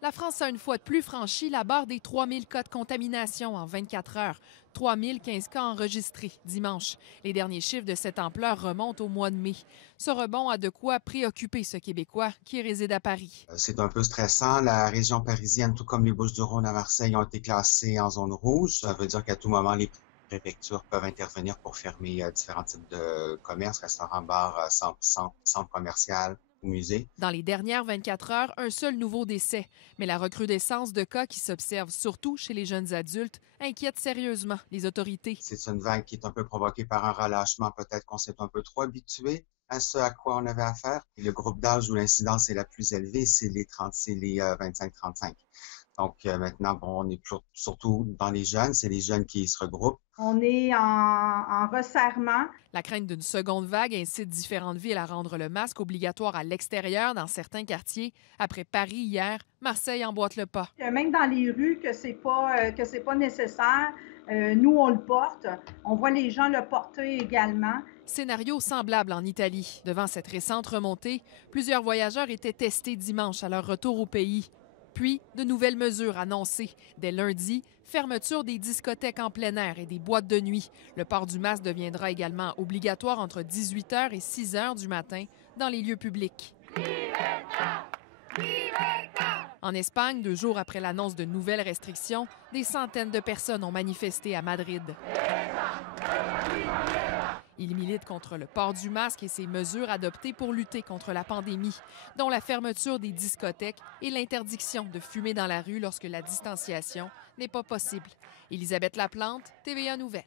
La France a une fois de plus franchi la barre des 3000 cas de contamination en 24 heures. 3015 cas enregistrés dimanche. Les derniers chiffres de cette ampleur remontent au mois de mai. Ce rebond a de quoi préoccuper ce Québécois qui réside à Paris. C'est un peu stressant. La région parisienne, tout comme les Bouches-du-Rhône à Marseille, ont été classées en zone rouge. Ça veut dire qu'à tout moment, les préfectures peuvent intervenir pour fermer différents types de commerces, restaurants, bars, centres commerciaux ou musées. Dans les dernières 24 heures, un seul nouveau décès. Mais la recrudescence de cas qui s'observe surtout chez les jeunes adultes inquiète sérieusement les autorités. C'est une vague qui est un peu provoquée par un relâchement. Peut-être qu'on s'est un peu trop habitué à ce à quoi on avait affaire. Et le groupe d'âge où l'incidence est la plus élevée, c'est les 25-35. Donc maintenant, bon, on est surtout dans les jeunes, c'est les jeunes qui se regroupent. On est en resserrement. La crainte d'une seconde vague incite différentes villes à rendre le masque obligatoire à l'extérieur dans certains quartiers. Après Paris hier, Marseille emboîte le pas. Même dans les rues, que c'est pas nécessaire, nous, on le porte. On voit les gens le porter également. Scénario semblable en Italie. Devant cette récente remontée, plusieurs voyageurs étaient testés dimanche à leur retour au pays. Puis, de nouvelles mesures annoncées. Dès lundi, fermeture des discothèques en plein air et des boîtes de nuit. Le port du masque deviendra également obligatoire entre 18 h et 6 h du matin dans les lieux publics. En Espagne, 2 jours après l'annonce de nouvelles restrictions, des centaines de personnes ont manifesté à Madrid. Ils militent contre le port du masque et ses mesures adoptées pour lutter contre la pandémie, dont la fermeture des discothèques et l'interdiction de fumer dans la rue lorsque la distanciation n'est pas possible. Élisabeth Laplante, TVA Nouvelles.